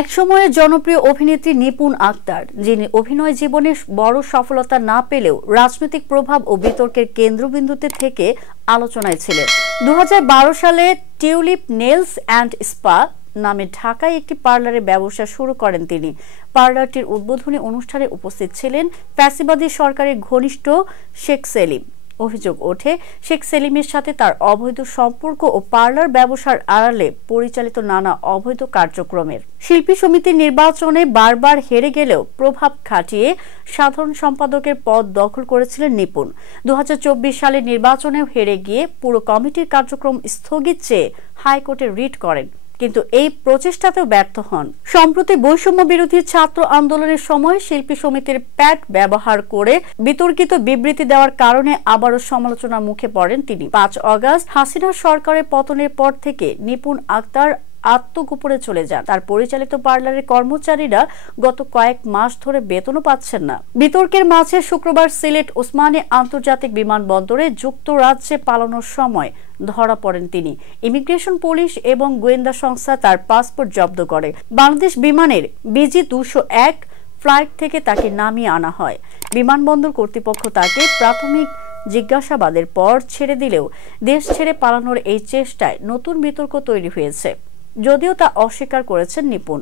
একসময়ের জনপ্রিয় অভিনেত্রী নিপুণ আক্তার, যিনি অভিনয় জীবনে বড় সফলতা না পেলেও রাজনৈতিক প্রভাব ও বিতর্কের কেন্দ্রবিন্দুতে থেকে আলোচনায় ছিলেন। 2012 সালে টিউলিপ নেলস অ্যান্ড স্পা নামে ঢাকায় একটি পার্লারে ব্যবসা শুরু করেন তিনি। পার্লারটির উদ্বোধনী অনুষ্ঠানে উপস্থিত ছিলেন ফ্যাসিবাদী সরকারের ঘনিষ্ঠ শেখ সেলিম। অভিযোগ ওঠে, শেখ সেলিমের সাথে তার অবৈধ সম্পর্ক ও পার্লার ব্যবসার আড়ালে পরিচালিত নানা অবৈধ কার্যক্রমের। শিল্পী সমিতির নির্বাচনে বারবার হেরে গেলেও প্রভাব খাটিয়ে সাধারণ সম্পাদকের পদ দখল করেছিলেন নিপুণ। 2024 সালের নির্বাচনেও হেরে গিয়ে পুরো কমিটির কার্যক্রম স্থগিত চেয়ে হাইকোর্টে রিট করেন, কিন্তু এই প্রচেষ্টাতেও ব্যর্থ হন। সম্প্রতি বৈষম্য বিরোধী ছাত্র আন্দোলনের সময় শিল্পী সমিতির প্যাড ব্যবহার করে বিতর্কিত বিবৃতি দেওয়ার কারণে আবারও সমালোচনার মুখে পড়েন তিনি। 5 আগস্ট হাসিনা সরকারের পতনের পর থেকে নিপুণ আক্তার আত্মগোপনে চলে যান। তার পরিচালিত পার্লারের কর্মচারীরা গত কয়েক মাস ধরে বেতনও পাচ্ছেন না। বিতর্কের মাঝে শুক্রবার সিলেট ওসমানী আন্তর্জাতিক বিমানবন্দরে যুক্তরাজ্যে পালানোর সময় ধরা পড়েন তিনি। ইমিগ্রেশন পুলিশ এবং গোয়েন্দা সংস্থা তার পাসপোর্ট জব্দ করে। বাংলাদেশ বিমানের BG-201 ফ্লাইট থেকে তাকে নামিয়ে আনা হয়। বিমানবন্দর কর্তৃপক্ষ তাকে প্রাথমিক জিজ্ঞাসাবাদের পর ছেড়ে দিলেও দেশ ছেড়ে পালানোর এই চেষ্টায় নতুন বিতর্ক তৈরি হয়েছে, যদিও তা অস্বীকার করেছেন নিপুণ।